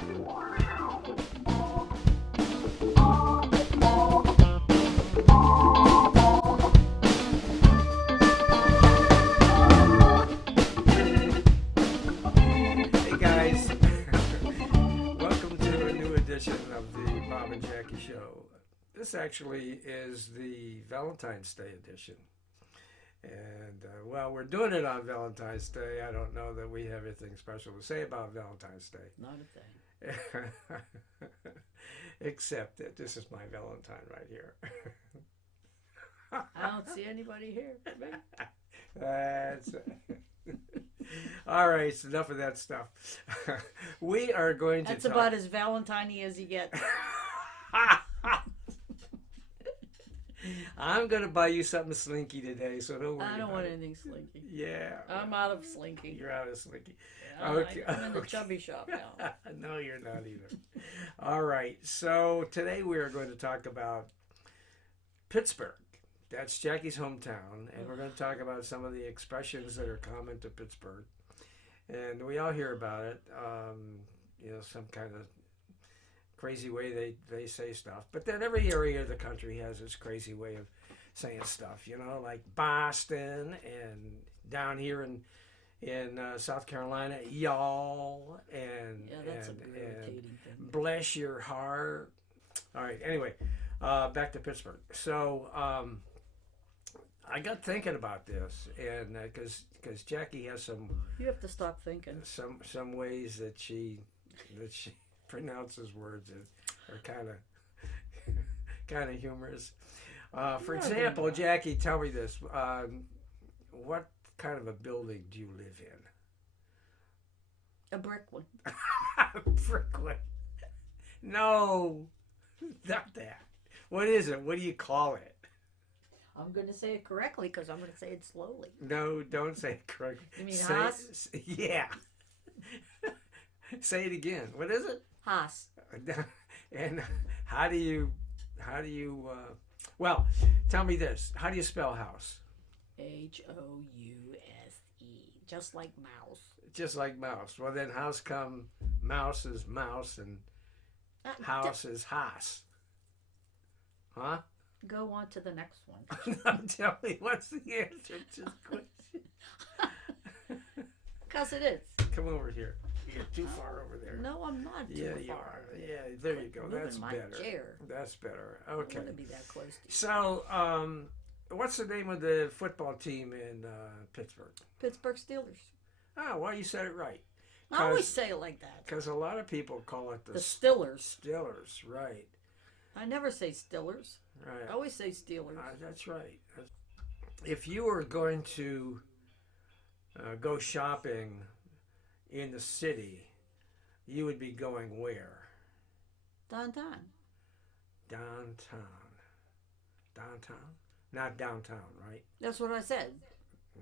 Hey guys, welcome to a new edition of the Bob and Jackie Show. This actually is the Valentine's Day edition. And well, we're doing it on Valentine's Day. I don't know that we have anything special to say about Valentine's Day. Not a thing. Except that this is my Valentine right here. I don't see anybody here. That's all right. It's enough of that stuff. We are going to. That's about as Valentine-y as you get. I'm gonna buy you something slinky today, so don't worry. I don't about want it. anything slinky. Yeah. I'm out of slinky. You're out of slinky. Yeah, Okay. I'm in the chubby shop now. No, you're not either. All right. So today we are going to talk about Pittsburgh. That's Jackie's hometown, and we're going to talk about some of the expressions that are common to Pittsburgh. And we all hear about it. Some kind of crazy way they say stuff. But then every area of the country has its crazy way of saying stuff, like Boston, and down here in South Carolina, y'all, and, Yeah, that's and, a irritating thing. bless your heart. All right, anyway, back to Pittsburgh. So I got thinking about this, and because Jackie has You have to stop thinking. some ways that she pronounces words that are kind of humorous. For example, Jackie, tell me this: what kind of a building do you live in? A brick one. Brooklyn. No, not that. What is it? What do you call it? I'm going to say it correctly because I'm going to say it slowly. No, don't say it correctly. You mean say, Haas? Yeah. Say it again. What is it? Haas. And how do you? Well, tell me this. How do you spell house? House. Just like mouse. Just like mouse. Well, then house come mouse is mouse and house is house. Huh? Go on to the next one. No, tell me what's the answer to the question. Because it is. Come over here. You're too far over there. No, I'm not too Yeah, far. you are. Yeah, there you go. Moving That's my better. chair. That's better. I Okay. don't want to be that close to you. So, what's the name of the football team in Pittsburgh? Pittsburgh Steelers. Oh, well, you said it right. I always say it like that. Because a lot of people call it The Stillers. Steelers, right? I never say Stillers. Right. I always say Steelers. That's right. If you were going to go shopping in the city, you would be going where? Downtown. Downtown. Downtown? Not downtown, right? That's what I said.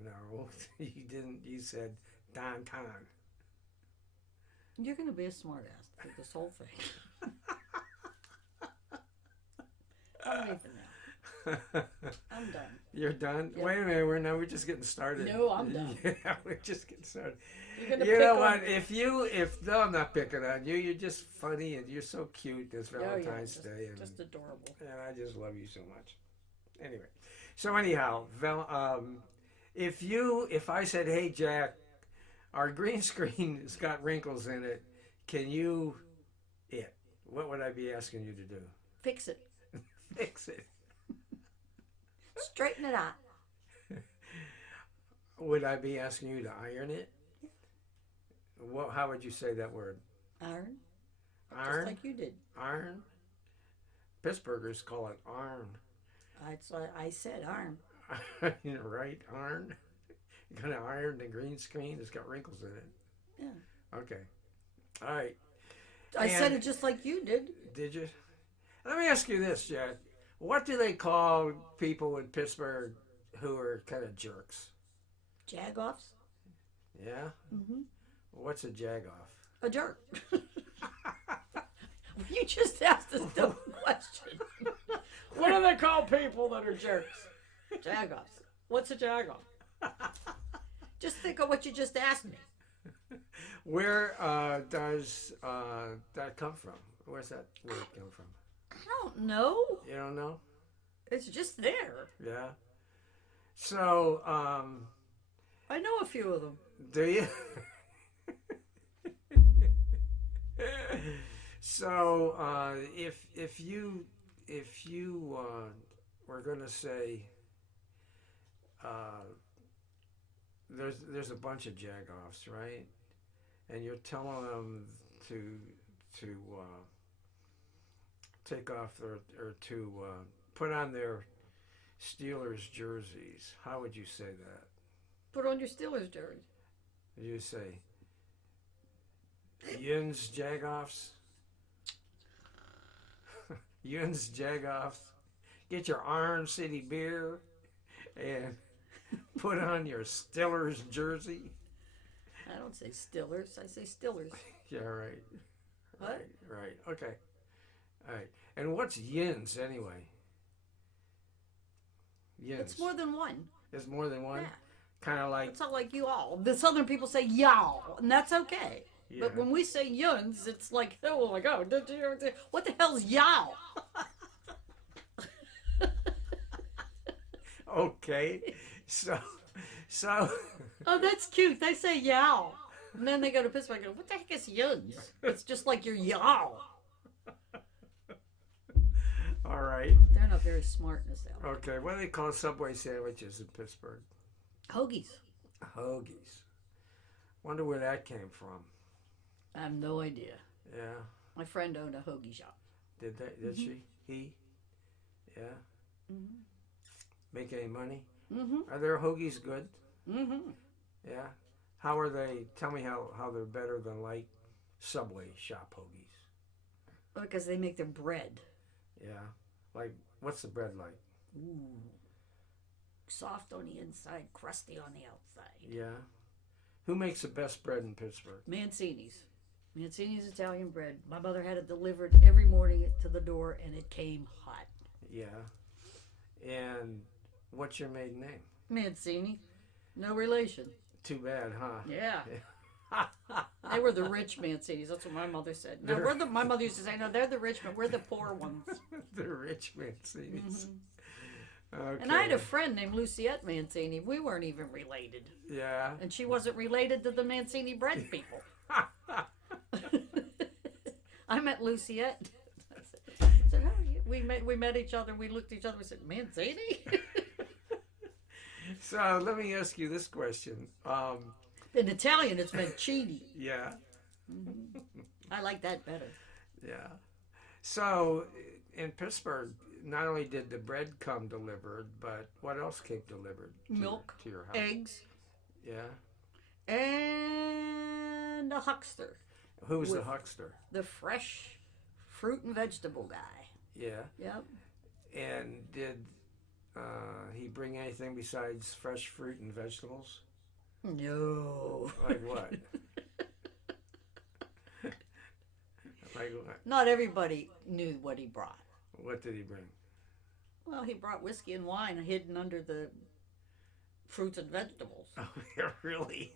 No, you didn't. You said downtown. You're going to be a smartass through this whole thing. I'm leaving now. I'm done. You're done? Yep. Wait a minute, we're just getting started. No, I'm done. Yeah, we're just getting started. You're gonna You pick know on what? me. No, I'm not picking on you. You're just funny and you're so cute this Oh, yeah, Valentine's Day. And, just adorable. and I just love you so much. Anyway, so anyhow, if I said, hey, Jack, our green screen has got wrinkles in it, can you what would I be asking you to do? Fix it. Fix it. Straighten it out. Would I be asking you to iron it? Well, how would you say that word? Iron. Iron? Just like you did. Iron? Pittsburghers call it iron. I said iron. Right? Iron? You're going to iron the green screen? It's got wrinkles in it. Yeah. Okay. All right. I said it just like you did. Did you? Let me ask you this, Jack. What do they call people in Pittsburgh who are kind of jerks? Jagoffs? Yeah? Mm-hmm. What's a jagoff? A jerk. You just asked a dumb question. What do they call people that are jerks? Jagoffs. What's a jagoff? Just think of what you just asked me. Where does that come from? Where's that word come from? I don't know. You don't know? It's just there. Yeah. So, I know a few of them. do you? So, if you were gonna say, there's a bunch of Jagoffs, right? And you're telling them to take off or to put on their Steelers jerseys. How would you say that? Put on your Steelers jersey. You say Yins Jagoffs. Yins Jagoffs. Get your Orange City beer and put on your Steelers jersey. I don't say Stillers. I say Stillers. Yeah, right. What? Right. Okay. All right. And what's Yins anyway? Yins. It's more than one. It's more than one? Yeah. Kind of like... It's not like you all. The Southern people say y'all, and that's okay. Yeah. But when we say yuns, it's like, oh my God, what the hell's y'all? Okay. So... Oh, that's cute. They say y'all. And then they go to Pittsburgh and go, what the heck is yuns? It's just like you're y'all. All right. They're not very smart in the South. Okay. What do they call Subway sandwiches in Pittsburgh? Hoagies. Hoagies. Wonder where that came from. I have no idea. Yeah. My friend owned a hoagie shop. Did they? Did she? He? Yeah. Mm-hmm. Make any money? Mm-hmm. Are their hoagies good? Mm-hmm. Yeah. How are they? Tell me how they're better than like Subway shop hoagies. Because they make their bread. Yeah. Like, what's the bread like? Ooh. Soft on the inside, crusty on the outside. Yeah. Who makes the best bread in Pittsburgh? Mancini's. Mancini's Italian bread. My mother had it delivered every morning to the door, and it came hot. Yeah. And what's your maiden name? Mancini. No relation. Too bad, huh? Yeah. They were the rich Mancini's. That's what my mother said. No, my mother used to say, no, they're the rich, but we're the poor ones. The rich Mancini's. Mm-hmm. Okay. And I had a friend named Luciette Mancini. We weren't even related. Yeah. And she wasn't related to the Mancini bread people. I met Luciette. I said, how are you? We met each other. We looked at each other. We said, Mancini? So let me ask you this question. In Italian, it's Mancini. Yeah. Mm-hmm. I like that better. Yeah. So in Pittsburgh, not only did the bread come delivered, but what else came delivered? Milk, to your house? eggs, Yeah. and a huckster. Who's the huckster? The fresh fruit and vegetable guy. Yeah. Yep. And did he bring anything besides fresh fruit and vegetables? No. Like what? Like what? Not everybody knew what he brought. What did he bring? Well, he brought whiskey and wine hidden under the fruits and vegetables, Oh, yeah, really?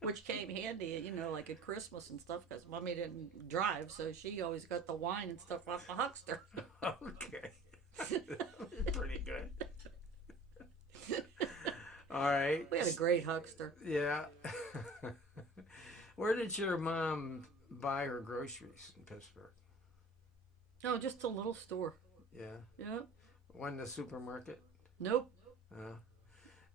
which came handy, like at Christmas and stuff, because Mommy didn't drive, so she always got the wine and stuff off the huckster. Okay. Pretty good. All right. We had a great huckster. Yeah. Where did your mom buy her groceries in Pittsburgh? No, just a little store. Yeah. Yep. One in the supermarket? Nope.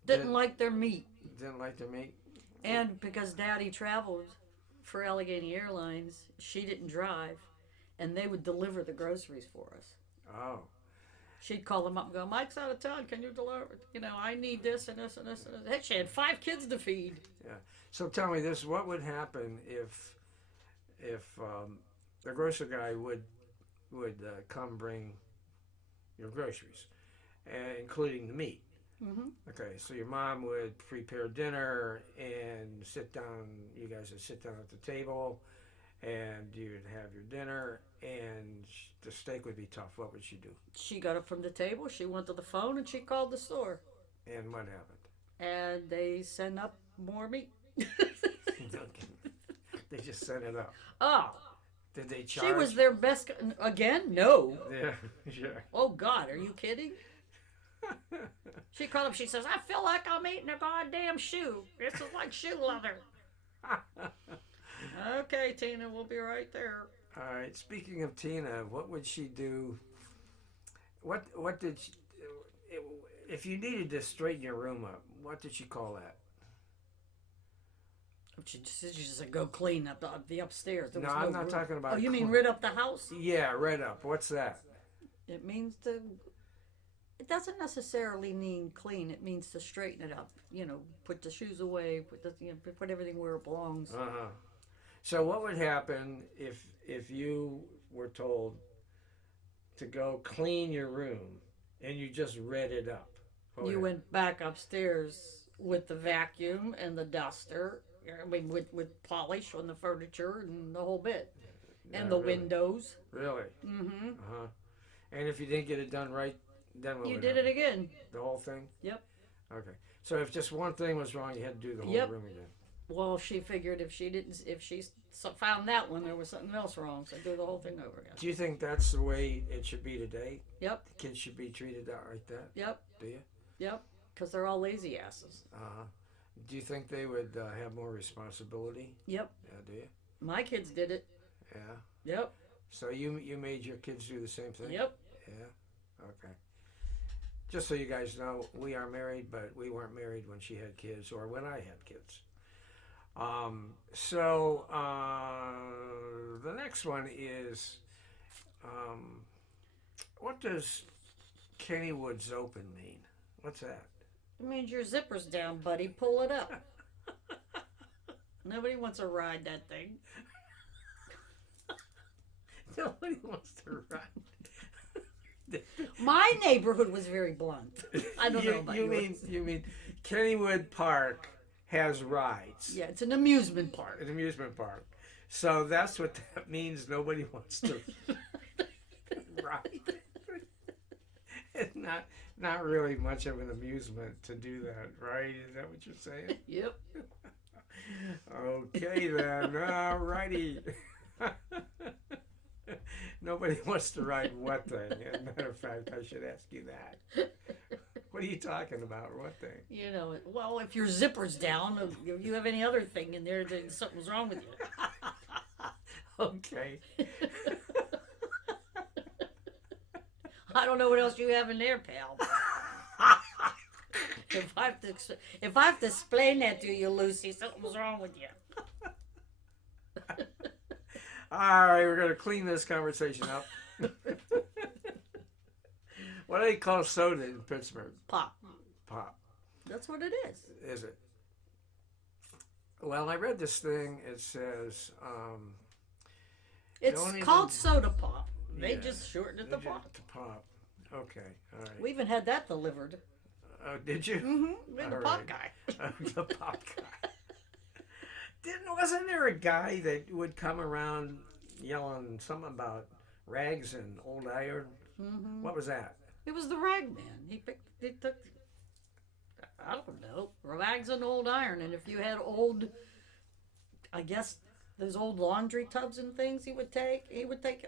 Didn't like their meat. Didn't like their meat? And because Daddy traveled for Allegheny Airlines, she didn't drive, and they would deliver the groceries for us. Oh. She'd call them up and go, Mike's out of town, can you deliver? I need this and this and this and this. Heck, she had 5 kids to feed. Yeah. So tell me this, what would happen if the grocery guy would come bring your groceries, including the meat? Mm-hmm. Okay, so your mom would prepare dinner and sit down, you guys would sit down at the table, and you'd have your dinner, and the steak would be tough. What would she do? She got up from the table, she went to the phone, and she called the store. And what happened? And they sent up more meat. Okay. They just sent it up. Oh, Did they charge? She was their best. Again? No. Yeah, yeah. Oh, God, are you kidding? She called up, she says, I feel like I'm eating a goddamn shoe. This is like shoe leather. Okay, Tina, we'll be right there. All right. Speaking of Tina, what would she do? What did she, if you needed to straighten your room up? What did she call that? She just said, go clean up the upstairs. There No, was I'm not room. talking about. Oh, you mean rid up the house? Yeah, rid up. What's that? It means to. It doesn't necessarily mean clean. It means to straighten it up. You know, put the shoes away. Put everything where it belongs. Uh-huh. So what would happen if you were told to go clean your room and you just rid it up? You went back upstairs with the vacuum and the duster. I mean, with polish on the furniture and the whole bit, and the really. windows. Really? Mm-hmm. Uh-huh. And if you didn't get it done right, then what You would did happen? it again. The whole thing? Yep. Okay. So if just one thing was wrong, you had to do the whole Yep. room again. Well, she figured if she found that one, there was something else wrong, so do the whole thing over again. Do you think that's the way it should be today? Yep. The kids should be treated out like that? Yep. Do you? Yep. Because they're all lazy asses. Uh-huh. Do you think they would have more responsibility? Yep. Yeah, do you? My kids did it. Yeah. Yep. So you made your kids do the same thing? Yep. Yeah. Okay. Just so you guys know, we are married, but we weren't married when she had kids or when I had kids. The next one is, what does Kennywood's open mean? What's that? It means your zipper's down, buddy. Pull it up. Nobody wants to ride that thing. Nobody wants to ride. My neighborhood was very blunt. I don't know about yours. You mean Kennywood Park has rides? Yeah, it's an amusement park. An amusement park. So that's what that means. Nobody wants to ride. It's not really much of an amusement to do that, right? Is that what you're saying? Yep. Okay then. All righty. Nobody wants to ride what thing? As a matter of fact, I should ask you that. What are you talking about? What thing? You know, well, if your zipper's down, if you have any other thing in there, then something's wrong with you. Okay. I don't know what else you have in there, pal. If I have to explain that to you, Lucy, something's wrong with you. All right, we're going to clean this conversation up. What do they call soda in Pittsburgh? Pop. Pop. That's what it is. Is it? Well, I read this thing. It says... It's don't called even- soda pop. They Yeah, just shortened it to pop. To pop. Okay, all right. We even had that delivered. Oh, did you? Mm-hmm. With the All pop right. guy. The pop guy. Wasn't there a guy that would come around yelling something about rags and old iron? Mm-hmm. What was that? It was the rag man. He took, I don't know, rags and old iron. And if you had old, I guess, those old laundry tubs and things he would take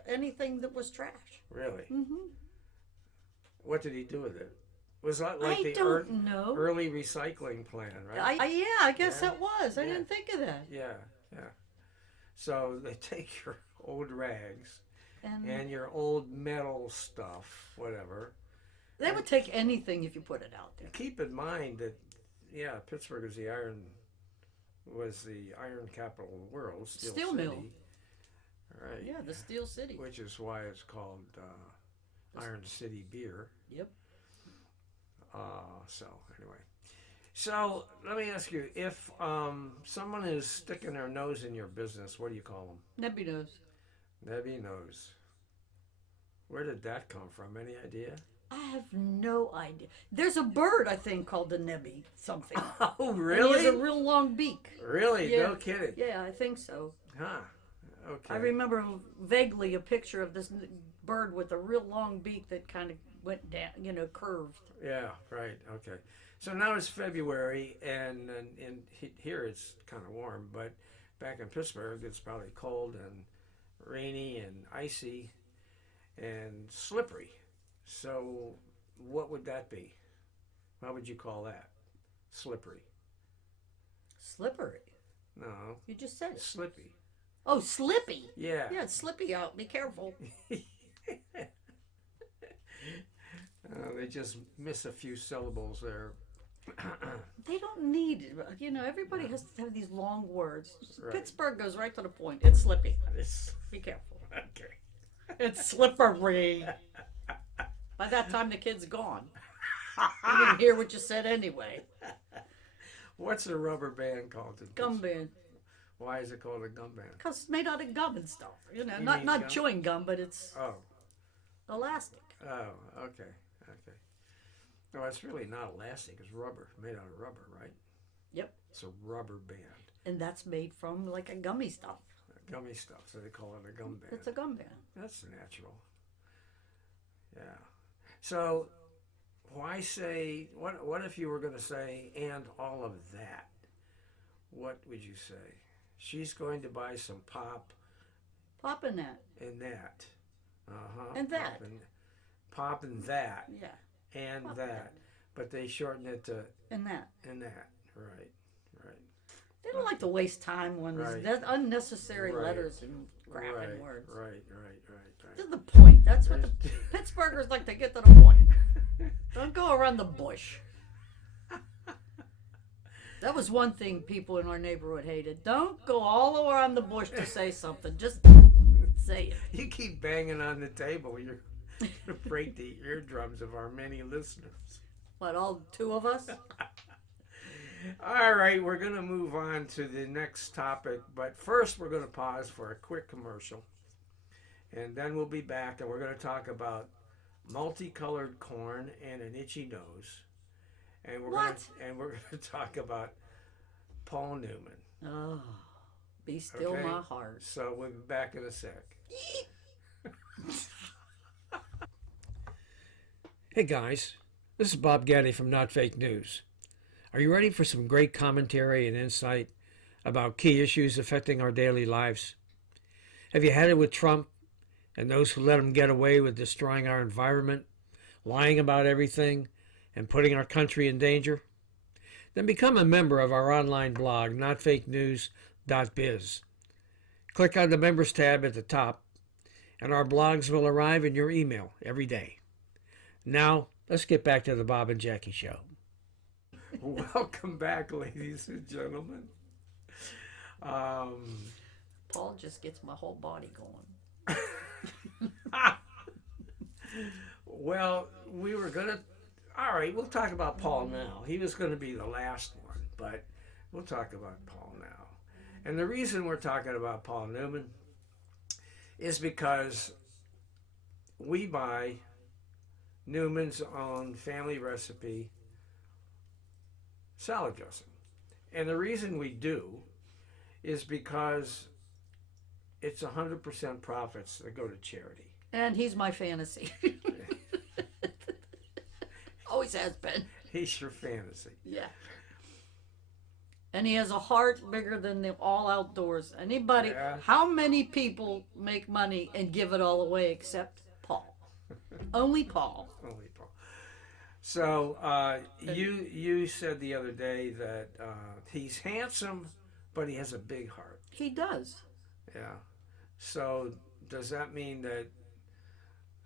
anything that was trash. Really? Mm-hmm. What did he do with it? Was that like I the don't know. early recycling plan, right? I guess Yeah. that was. I Yeah. didn't think of that. Yeah, yeah. So they take your old rags and your old metal stuff, whatever. They would take anything if you put it out there. Keep in mind that, yeah, Pittsburgh was the iron capital of the world, steel Steel city. mill. Right. Yeah, the Steel City. Which is why it's called Iron City beer. Yep. So anyway, so let me ask you: if someone is sticking their nose in your business, what do you call them? Nebby nose. Nebby nose. Where did that come from? Any idea? I have no idea. There's a bird, I think, called the nebby something. Oh, And he really? has a real long beak. Really? Yeah. No kidding. Yeah, I think so. Huh. Okay. I remember vaguely a picture of this bird with a real long beak that kind of went down, curved. Yeah. Right. Okay. So now it's February, and here it's kind of warm, but back in Pittsburgh it's probably cold, and rainy and icy and slippery. So what would that be? How would you call that? Slippery. Slippery. No. You just said it. Slippy. Oh, slippy. Yeah. Yeah, it's slippy out. Be careful. They just miss a few syllables there. They don't need it. You know, everybody has to have these long words. Right. Pittsburgh goes right to the point. It's slippy. It's, Be careful. okay. It's slippery. By that time, the kid's gone. You didn't hear what you said anyway. What's a rubber band called? Gum band. Why is it called a gum band? Because it's made out of gum and stuff. You know, You not mean gum? chewing gum, but it's Oh. elastic. Oh, okay. Okay. No, it's really not elastic. It's rubber. Made out of rubber, right? Yep. It's a rubber band. And that's made from like a gummy stuff. Gummy stuff, so they call it a gum band. It's a gum band. That's natural. Yeah. So, why say, what if you were going to say, and all of that? What would you say? She's going to buy some pop Pop in that. and that. Uh-huh. And that. Pop and that. Yeah. And Pop that. But they shorten it to And that. and that. Right. Right. They don't like to waste time when Right. there's unnecessary Right. letters and crap Right. and words. Right. To the point. That's what the Pittsburghers like to get to the point. Don't go around the bush. That was one thing people in our neighborhood hated. Don't go all around the bush to say something. Just say it. You keep banging on the table. You're going to break the eardrums of our many listeners. What, all two of us? All right, we're going to move on to the next topic. But first, we're going to pause for a quick commercial. And then we'll be back, and we're going to talk about multicolored corn and an itchy nose. And we're What? going to talk about Paul Newman. Oh, be still Okay. my heart. So we'll be back in a sec. Hey guys, this is Bob Gatty from Not Fake News. Are you ready for some great commentary and insight about key issues affecting our daily lives? Have you had it with Trump and those who let him get away with destroying our environment, lying about everything, and putting our country in danger? Then become a member of our online blog, notfakenews.biz. Click on the Members tab at the top, and our blogs will arrive in your email every day. Now, let's get back to the Bob and Jackie Show. Welcome back, ladies and gentlemen. Paul just gets my whole body going. Well, we were going to... All right, we'll talk about Paul now. He was going to be the last one, but we'll talk about Paul now. And the reason we're talking about Paul Newman is because we buy Newman's own family recipe salad dressing. And the reason we do is because it's 100% profits that go to charity. And he's my fantasy. Always has been. He's your fantasy. Yeah. And he has a heart bigger than the all outdoors. Anybody, Yeah. how many people make money and give it all away except Paul? Only Paul. Only Paul. So you said the other day that he's handsome, but he has a big heart. He does. Yeah. So does that mean that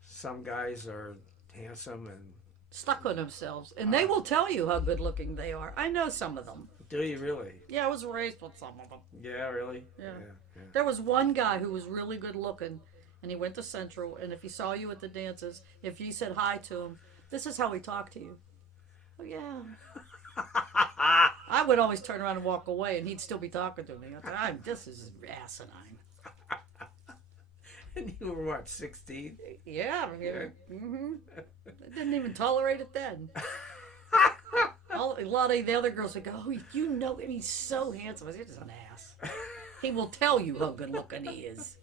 some guys are handsome and... Stuck on themselves. And they will tell you how good looking they are. I know some of them. Do you really? Yeah, I was raised with some of them. Yeah, really? Yeah. Yeah. There was one guy who was really good looking, and he went to Central, and if he saw you at the dances, if you said hi to him, this is how he talked to you. Oh, yeah. I would always turn around and walk away, and he'd still be talking to me. I thought, this is asinine. And you were what, 16? Yeah. Mm-hmm. I didn't even tolerate it then. A lot of the other girls would go, oh, you know him, he's so handsome. I said, he's an ass. He will tell you how good looking he is.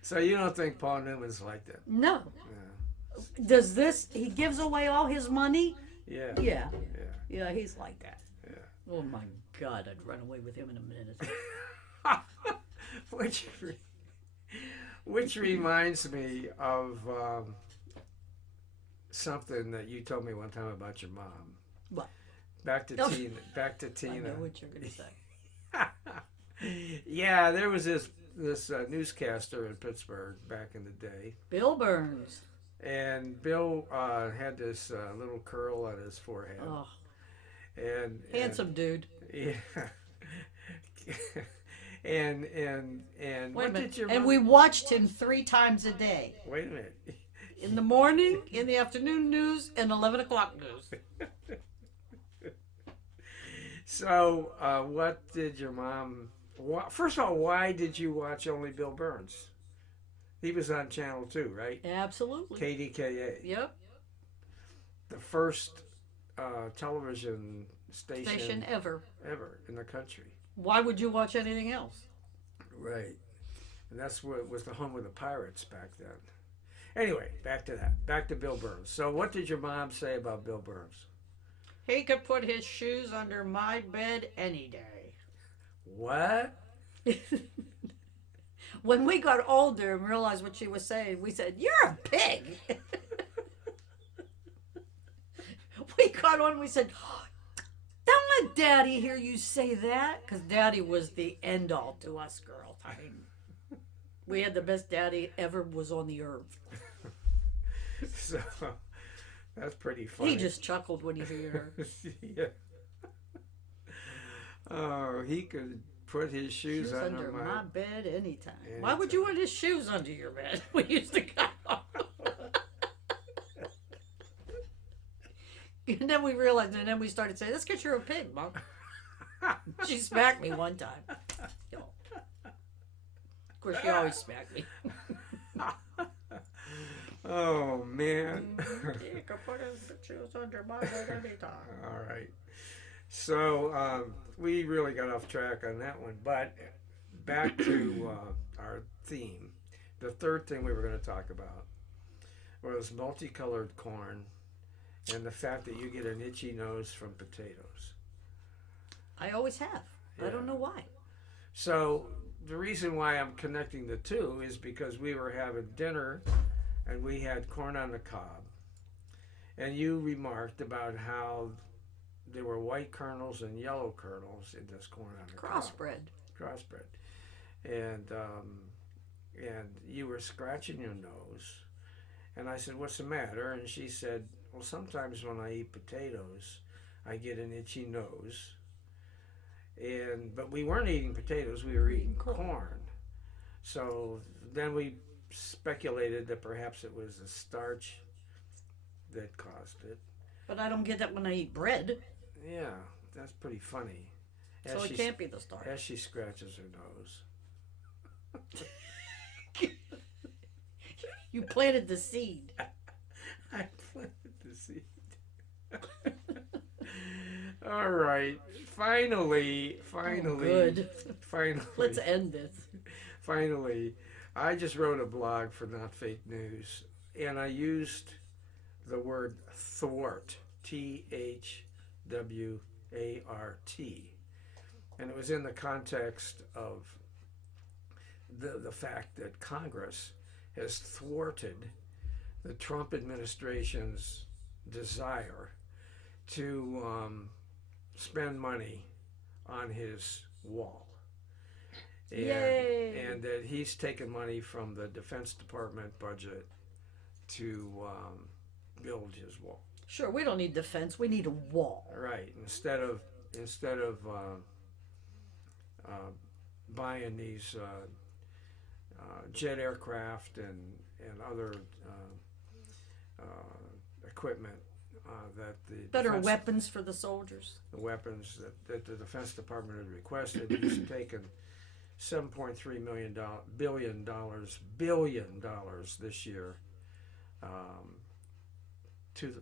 So you don't think Paul Newman's like that? No. Yeah. Does this, he gives away all his money? Yeah. Yeah. Yeah. Yeah, he's like that. Yeah. Oh my God, I'd run away with him in a minute. What'd you read? Which reminds me of something that you told me one time about your mom. What? Back to Oh. Tina. Back to I Tina. know what you're going to say. Yeah, there was this newscaster in Pittsburgh back in the day, Bill Burns. and Bill had this little curl on his forehead, Oh, and handsome dude. yeah, and Wait a what minute. did your And mom? we watched him 3 times a day. Wait a minute. In the morning, in the afternoon news, and 11 o'clock news. So, what did your mom? First of all, why did you watch only Bill Burns? He was on Channel 2, right? Absolutely. KDKA, Yep. the first television Station ever. ever in the country. Why would you watch anything else? Right. And that's what was the home of the Pirates back then. Anyway, back to that. Back to Bill Burns. So, what did your mom say about Bill Burns? He could put his shoes under my bed any day. What? When we got older and realized what she was saying, we said, "You're a pig." We got on and we said, "Don't let Daddy hear you say that," because Daddy was the end all to us girls. I mean, we had the best daddy ever was on the earth. So, that's pretty funny. He just chuckled when he heard her. Yeah. Oh, he could put his shoes Under under my bed anytime. Why would you want his shoes under your bed? We used to go. And then we realized, and then we started saying, "That's because you're a pig, Mom." She smacked me one time. Yo. Of course, she always smacked me. Oh, man. You can put his shoes under my bed anytime. All right. So, we really got off track on that one. But back to our theme. The third thing we were going to talk about was multicolored corn and the fact that you get an itchy nose from potatoes. I always have. Yeah. I don't know why. So, the reason why I'm connecting the two is because we were having dinner and we had corn on the cob. And you remarked about how there were white kernels and yellow kernels in this corn on the cob. Crossbred. And you were scratching your nose. And I said, "What's the matter?" And she said, "Well, sometimes when I eat potatoes, I get an itchy nose." But we weren't eating potatoes, we were eating corn. So then we speculated that perhaps it was the starch that caused it. But I don't get that when I eat bread. Yeah, that's pretty funny. So it can't be the starch. As she scratches her nose. You planted the seed. I planted the seed. All right. Finally. Oh, good. Finally. Let's end this. Finally, I just wrote a blog for Not Fake News, and I used the word thwart, THWART, and it was in the context of the fact that Congress has thwarted the Trump administration's desire to spend money on his wall. Yay. And that he's taken money from the Defense Department budget to build his wall. Sure, we don't need defense. We need a wall. Right. Instead of buying these jet aircraft and other equipment that the Better weapons for the soldiers. the weapons that the Defense Department had requested, he's taken $7.3 billion this year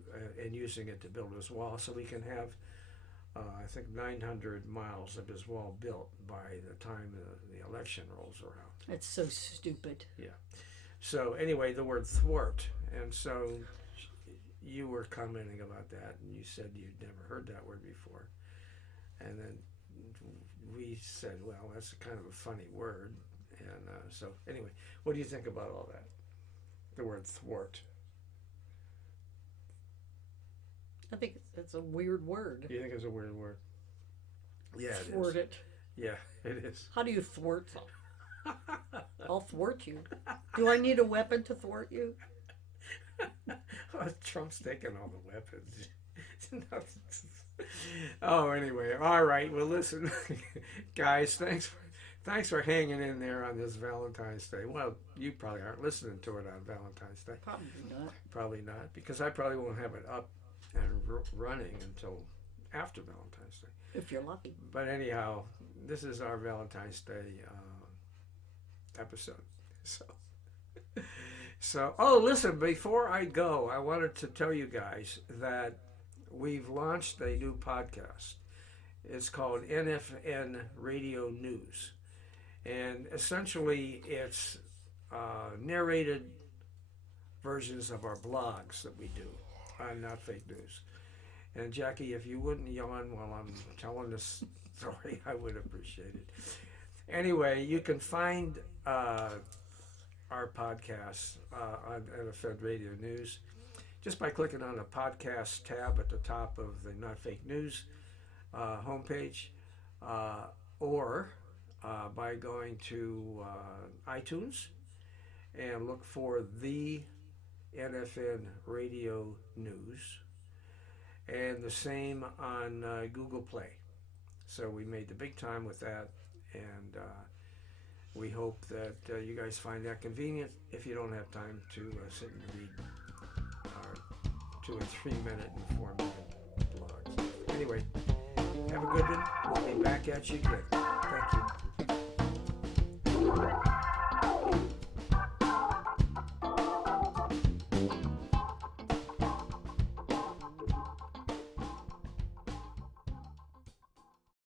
and using it to build his wall, so we can have I think 900 miles of his wall built by the time the election rolls around. It's so stupid. Yeah. So anyway, the word thwart, and so you were commenting about that, and you said you'd never heard that word before, and then we said, well, that's kind of a funny word, And so anyway, what do you think about all that? The word thwart. I think it's a weird word. You think it's a weird word? Yeah, it Thwart is. it. Yeah, it is. How do you thwart something? I'll thwart you. Do I need a weapon to thwart you? Trump's taking all the weapons. Oh, anyway, all right. Well, listen, guys, thanks for hanging in there on this Valentine's Day. Well, you probably aren't listening to it on Valentine's Day. Probably not. Probably not, because I probably won't have it up and running until after Valentine's Day. If you're lucky. But anyhow, this is our Valentine's Day episode. So, oh, listen, before I go, I wanted to tell you guys that we've launched a new podcast. It's called NFN Radio News. And essentially, it's narrated versions of our blogs that we do on Not Fake News. And Jackie, if you wouldn't yawn while I'm telling this story, I would appreciate it. Anyway, you can find our podcasts on NFN Radio News just by clicking on the podcast tab at the top of the Not Fake News homepage, or by going to iTunes and look for the NFN Radio News, and the same on Google Play. So we made the big time with that, and we hope that you guys find that convenient if you don't have time to sit and read our 2 and 3 minute and 4 minute blogs. Anyway, have a good one. We'll be back at you again. Thank you.